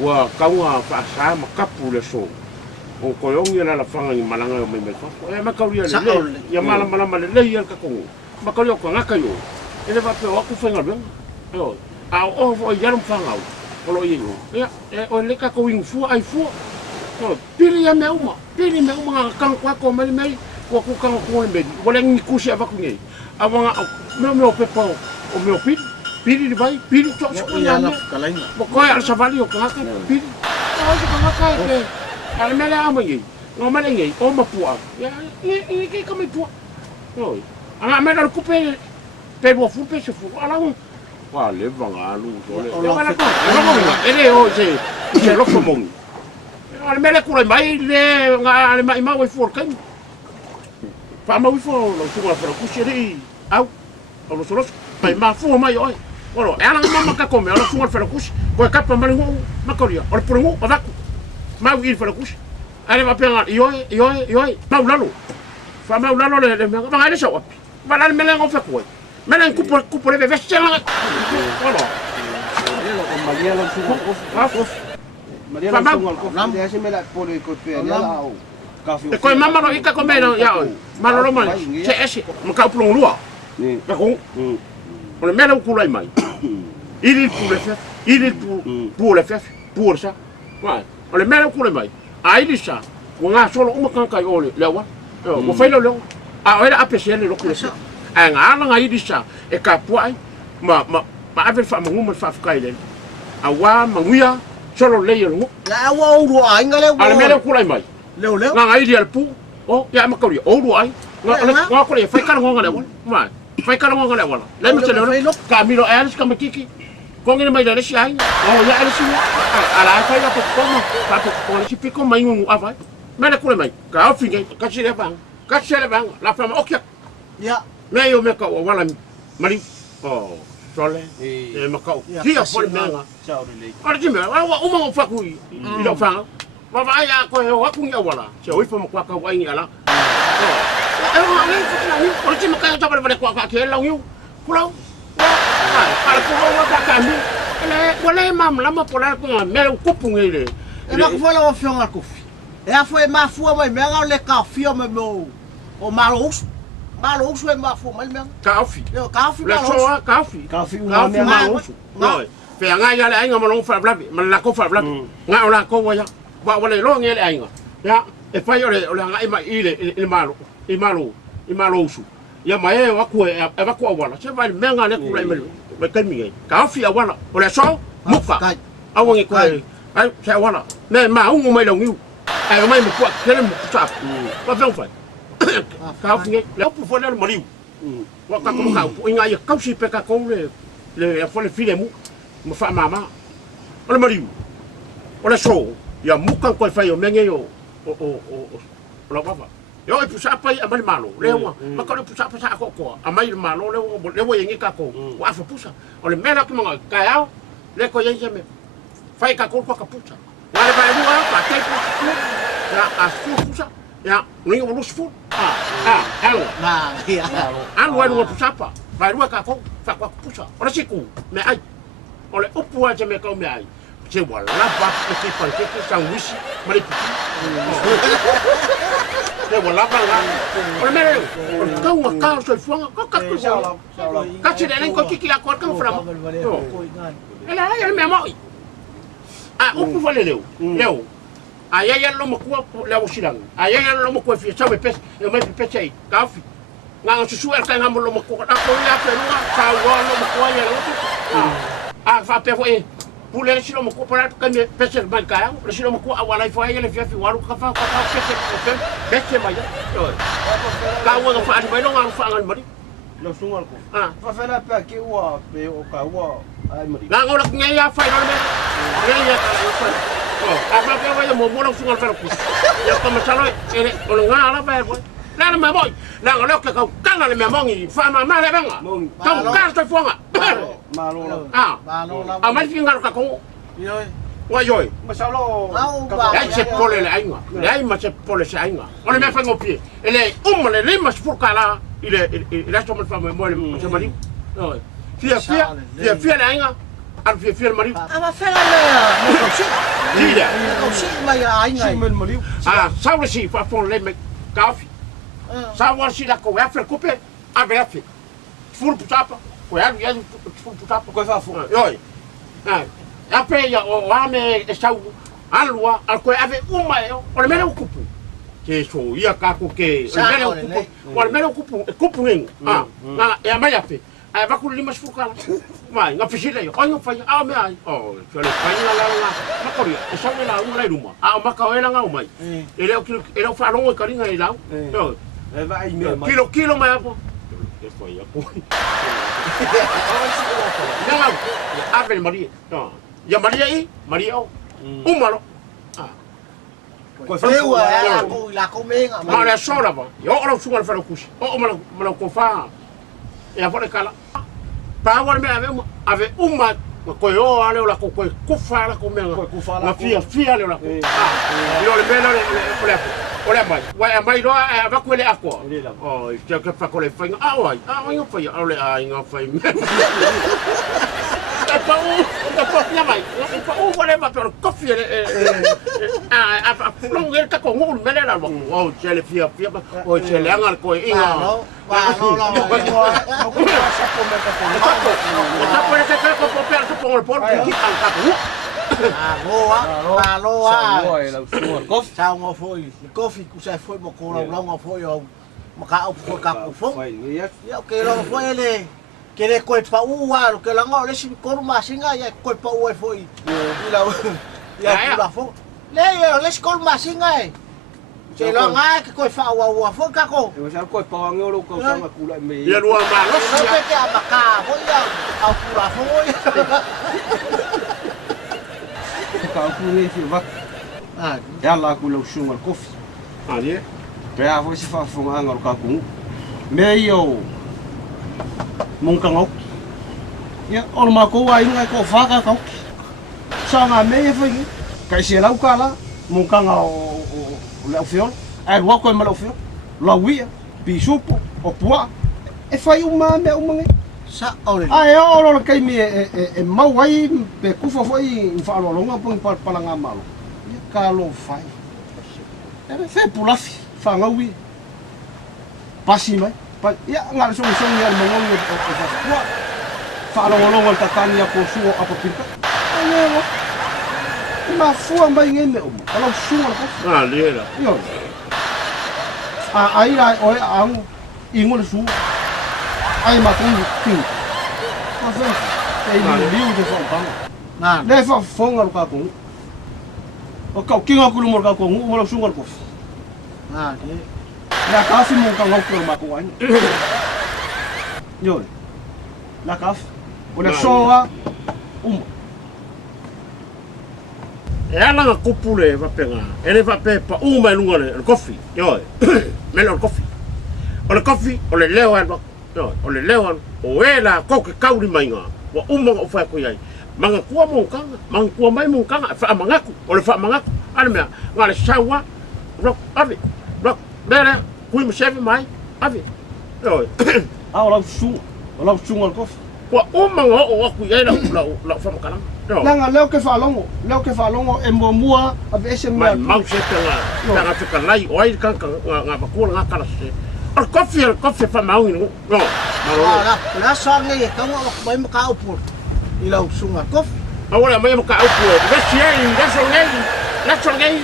ua kaunga whaasa makapu le so. O koyongi la whanga i malanga o me whako. E makauria le le, ia malama le lei al kakongo. Makauria o ka ngaka yo. E le wape o aku whainga luenga. A o o yarum whanga au. Olo i yo. O le kako ingu fua ai fua. Pili ya me uma. Pili me uma ngā kangu wako mei mei. Kua ku kangu kone mei. Wale ngi kusi a waku ngei. A wanga meo pepa o meo pili. Pili di vai. Pili tok soko ya me. Mo koe ala savali o ka ngaka. Pili. O se ka ngaka e. Ale mele ama ngai, ngā mele ngai, o mapua. I ke kamai pua. Oi. Anga mele kupe, pe bo fupe se fu. Ala un. Wa le vanga alu tole. Wala ko. Ele o se lofo mongi. Ale mele kura mai le ale mai mai fu kai. Pa mai fu lo fu la kusiri. Au. O lo solos. Mai ma fu mai oi. Ora, ala mama ka come, ala fu la kus. Ko ka pa mai ngo makoria. Ora por ngo avaku. Mau ir para kus. Ale va penga ioi. Mau lalo. Fa mau lalo le va ale so. Va la mele ngo fa ko. Mele kupo le veste la. Voilà. Maria lo su ko. Maria lo su ko. Lam se mela por el cope ya au. E ko mama no ika ko mena ya. Malo lo mal. Se ese. Mo ka plong lua. Ni. Ka ko. On mele ku lai mai. Il pour le faire. Il pour le faire. Pour ça. Ouais. O le mele kule mai. A ili sa. Wa nga solo uma kankai ole lewa. Mo failo lewa. A ole apese le lokule sa. A nga ala nga ili sa e ka puai. Ma ave fa nguma fa kai le. A wa manguia solo le yo ngo. La wa uru ai nga le. A le mele kule mai. Leo. Nga ili al pu. O ya makori o uru ai. Nga kule fa kala ngo lewa. Ma fa kala ngo lewa. Le mi se le Camilo Ernst kamakiki. Kong ini mai dari si ai. Oh ya ada sini. Ala apa ya pokoknya. Tapi kalau si piko mai ngungu apa? Mana kule mai. Kau fingai. Kasih le bang. La fama okya. Ya. Mai yo meka wala mari. Oh sole. Meka. Dia pun menga. Ada cuma. Wah umang fakui. Tidak fang. Wah ya kau aku ngi wala. Siapa ibu mak kau ini ala. Kalau cuma kau coba pada kau kau lang yu. Pulau. Para pulau apa kami? Wala mam lama polar ko mel kupu ngile. E ma fola o fionga kofi. E a foi ma fua mai me nga le ka fio me mo. O malous. Malous e ma fua mai me. Kafi. Yo kafi malous. Kafi. Kafi malous. Noi. Fe nga ya le ainga malong fa blabi. Man la ko fa blabi. Nga ola ko wa ya. Wa wala lo ngele ainga. Ya. E fa yo le nga ima ile malo. Imalous. Ya mai wa ko e wa ko wala. Se vai me nga le ku lai me. Mai kalmi kafi awala. Ola so muka. Awangi ko ai se wala. Ne ma ungu mai long yu. Ai mai mo kwa kele mo tsa. Wa fa fa. Kafi nge le pu fo le mo liu. Wa ka ko ka inga ya kausi pe ka ko le fo le file mu. Mo fa mama. Ola mo liu. Ola so ya muka ko fa yo menge yo. Ola baba. Yo e pusa pa a malo lewa ma ka le pusa pa ko a mai malo lewa yengi ka ko wa fa pusa o le mela ko mga kaya le ko yengi me fai ka ko ka pusa wa le ba lu ka kai ko ya a pusa ya ni o lu fu hello na ya an wa lu pusa pa ba lu ka ko fa ko pusa o le siku me ai o le upu a me ka me ai se wala ba ko se pa ke sandwich mari le wala ba la o me ka wa ka so fuanga ka ka ko ka che le ko kiki a ko ka fra ele ai me mo a upu vale leo ai ai lo mo ko le o silang ai ai lo mo ko fi sa me pes e me pes ai ka fi nga su el ka nga mo lo mo ko da ko ya pe nga ka wa lo mo ko ya lo a fa pe foi pule si lo mo ko para ka me pes el ban ka si lo mo ko awala foi ele fi waru ka fa ka beke mai ka wa ka fa mai lo nga fa ngal mari lo sungal ko fa fa na pa ke wa pe o ka wa ai mari nga ngora ngai ya fa no me ngai ya ka fa apa pe wa mo mo lo sungal fa ko ya ko ma chalo ele o nga ala ba bo la me moy la ngalo ka ka na le me mongi fa ma le venga ka ka sta fuanga malo a mai finga ka ko wa yoi masalo ya se pole le ainga le ma se pole se ainga on me fa ngopie ele le mas pour kala il a tombé fa mo le se mari fia le ainga al fia le mari ama fela le Tidak. Kau si mai ai ngai. Si men maliu. Ah, sau le si fa fon le me kafi. Sau war si la ko afre kupe, ave afi. Ful putapa, ko ya ya ful putapa. Ko fa fo. Yoi. Ah, ape ya o ame e sau alua, al ko ave uma yo, o le mele kupu. Ke so ia ka ko ke, o le mele kupu, o le mele kupu, kupu ngin. Ah, na e mai ape. Ai va ku lima sfukala. Mai, nga fisile yo. Onyo fa a me ai. Oh, ke le fa la. Ma ko ria, e sa la una i ruma. A ma ka ela nga o mai. E le fa longo ka ringa i lau. Yo. E vai me mai. Kilo mai apo. E foi apo. Não, Ave Maria. Não. Ya Maria i, Maria o. Umalo. Ah. Ko fa Eu fo. la ko menga. Ma le sora ba. Yo ora sunga fa kusi. O malo ko fa. E a fora kala. Pa war me ave uma ko yo ale la ko kufa la ko menga. La fia le la ko. Ah. Yo le belo le ole mai. Wa mai do va ko le akwa. Oh, je que fa ko le fa. Ah wai. Ah wai fa ya ole ai nga fa. Pa ya mai. Pa wale ma per coffee a longue ta ko ngul mele la bo. Oh, je le fia. Oh, je le angal ko inga. Wa no la. Ota pone que ko per ko por ki al ka. Aloha. Oi, la sua kofi. Sao ngo foi. Kofi ku sai foi mo ko longo foi o maka o ko ka ko fo. Vai, ia. Ya ke lo foi ele. Que le coi pa ua, que la ngo le si ko ma singa ya coi pa ua foi. Ila ya la fo. Le si ko ma singa e. Se lo nga que coi fa ua fo ka ko. Eu já coi pa ngolo ko sama kula me. Ya lua ma lo No te que amaka, foi ya au pura fo. Ka ku ni fi va. Ah, Ya la ku lo sunga kofi. Ali. Pe a voi se fa fo nga ngol ka ku. Me yo. Mong kangok. Ya ol ma ko ai ngai ko fa ka kau. Sa nga me fa ni. Kai se lau kala mong kanga o la fiol. Ai wa ko ma la fiol. La wi pi supo o pua. E fai uma me uma ngai. sa ole. Ai o kai me e mau ai pe ku fo foi fa lo longa pon pa palanga malo. Ya ka lo fai. E fe pulafi fa ngawi. Pasi mai. Ya ngal song ya mongol o fa. Fa lo tatani ko suo apa pinta. Ano ma fua mai ngene o. Ala suo ko. Ah, lera. Yo. Ai ai oi ang ingol su. Ai ma kong pin. Ma fe. Ei liu de fo pa. Na. Le fa fonga ka ko. O ka kinga ku mo ka ko mo lo sunga ko. Na de. La kafi mo ka ngok ko ma ko ai. Yo. La kaf. O le soa. Ela nga kupule va penga. Ele va pe pa uma lunga le coffee. Yo. Melo coffee. O le coffee, o le leo al. Yo, o le leo o ela ko ke kauri mai nga. Wa uma o fa ko yai. Manga kua mo kanga, manga kua mai mo kanga fa mangaku. O le fa mangaku. Ale me nga le sawa. Rock ave. Rock bele kui mo cheve mai. Ave. Yo. Ah, la sunga ko. Wa uma o ku yai la fa makana. Langa leo ke fa longo e mo mua a vese Mai me. mau se tanga fika lai o ai kan nga bakula nga kala se. Al coffee fa mau ni. No. La sa ngai ka ngo mai mo ka upur. Ila usunga kof. Ahora mai mo ka upu. La so ngai.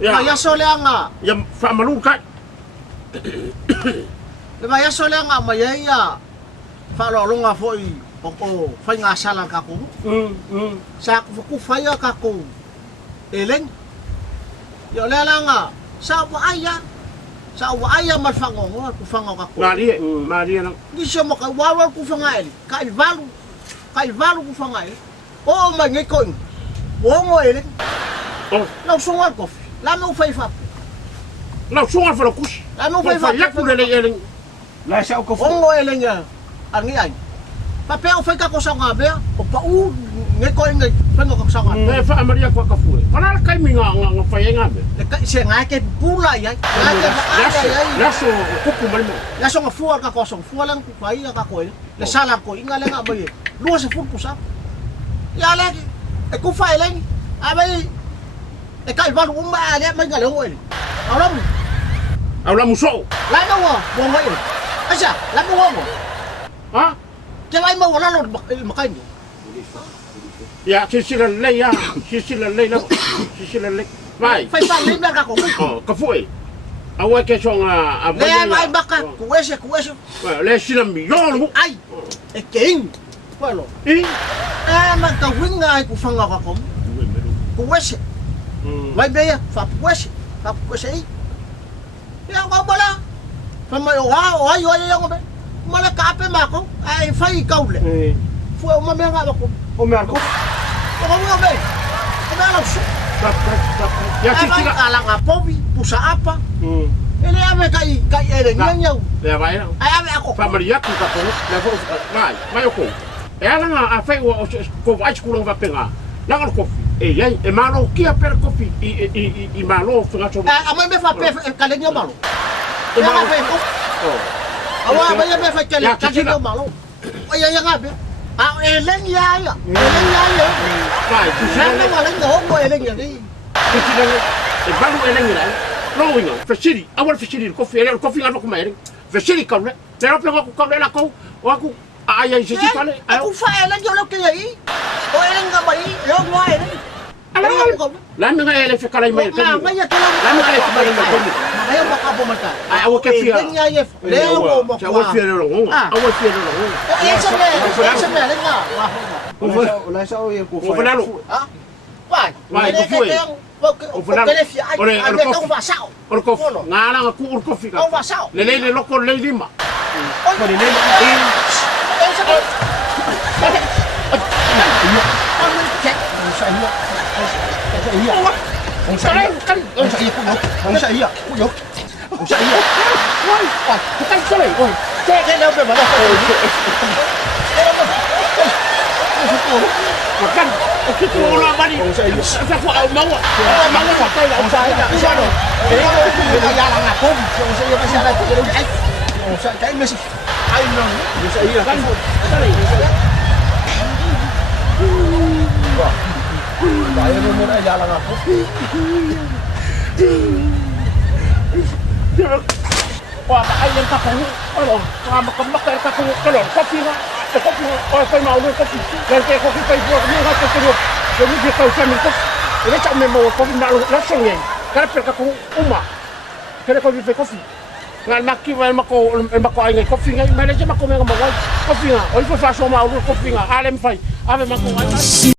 Ya. Ya so le anga. Ya fa malu ka. Le ma ya so le anga mai ya. Fa lo longa foi. O fai nga sala ka ko. Sa ku fai ka ko. Eleng. Yo le nga. Sa wa aya. Sa wa aya mal fango ku fango ka ko. Maria nang. Di siya mo ka wawa ku fanga ele. Kai valu ku fanga ele. O ma ngai ko. O mo ele. Oh, La sunga ko. La no fai fa. la sunga fa kus. La no fai fa. Ya ku le ele. La sa ko O mo ele nga. Angi ai. Pa pe o fai ka ko sa nga be. O pa u ngai ko ngai fango ka sa nga. Me fa Maria ko ka fu. Para kai mi nga fa nga be. Le ka se nga ke pula ya. La so ku mai mo. Ya so nga fuar ka ko so fuar lang ku fai ka ko. Le sala ko inga le nga ba ye. Luas sa fu ku sa. Ya le e ku fai leng abai e kai ba lu ma ale mai ga le ho ele alam Au la muso. la no wo mo ngai asa la mo wo Ha? ke lai mo la lo makai ni Ya, sila lei ya. Sila lei la. Sila lei. Vai. fai fa le ka ko Oh, ka foi. Awa ke song a le mai baka ku ese le sila milhão. ai e king pelo E ma ka winga ku fanga ka ko ku ese vai be fa ku ese ya ba bala fa mai o ai ya ngobe mala ka pe ma ko ai fai kaule fu o ma me nga ba ko O me arco. o mo be o me la su ya sila ala nga povi pusa apa ele ave kai ele nyanyau ya vai não. ai ave ako Fa Maria ku ka ko. Le vou vai. Vai ko. Ela nga a fai o ko vai ku va pegar. La ko kofi. E malo ki a per kofi. I malo finga cho. a mai me fa pe kale nyo malo e ma fe ko awa ba ya me fa kale kale nyo malo o ya ngabe a ele nya Vai, tu na sai. no wala no ko ele nya ni Tu sila e balu ele ngira. No winga. Fashiri. Awal fashiri kofi. Ele kofi ngalo ku mai. Fashiri ka le. Le ro pega ku ka le la ko. Wa ku ai se ti pale. aku fa ele nyo lo ke yi o ele ngabai lo mo ele Ala la mi nga ele fe kala mai. ma ma ya kala La mi nga ele fe kala mai. ma ya ba ka bo mata Ai awa ke fia. ele nya ye le mo mo Awa fia le lo. Awa fia le lo. e se me le nga wa O la sa o ye ko O fanalo. ah vai Vai, ele que foi? o fanalo ele fia ai ai ka va sao Or kofi. Ngala nga ku or kofi ka. o va sao Le loko le lima. Ko ni le. Sa iya. Sa iya. Ang sa iya. Ang sa iya ko yo. Ang sa iya ko yo. Ang sa iya. Oi, kita sole. Oi. que não me manda Makan. Kita ora mari. Sa ko au mau. Mau sa kai au sa ida. Isa no ele ya la ngapo yo se yo pasara que ele ai o sea que me ai no Ang sa iya. Kan. Tayo mo muna ya lang ako. Wah, ayam kakak ni. Aduh, makan kakak ni. Kalau kopi lah. Kopi, oh, saya mau kopi. Dan saya kopi saya buat ni lah terus. Jadi dia tahu saya minum. Ini tak memang kopi nak langsung ni. Kalau pergi ke rumah, kalau kopi kopi. Ngal maki mako ay ngay kopi ngay. Mana je mako mga mawag kopi nga. O ifo sa so mau kopi nga. Alem fai. Ave mako ay.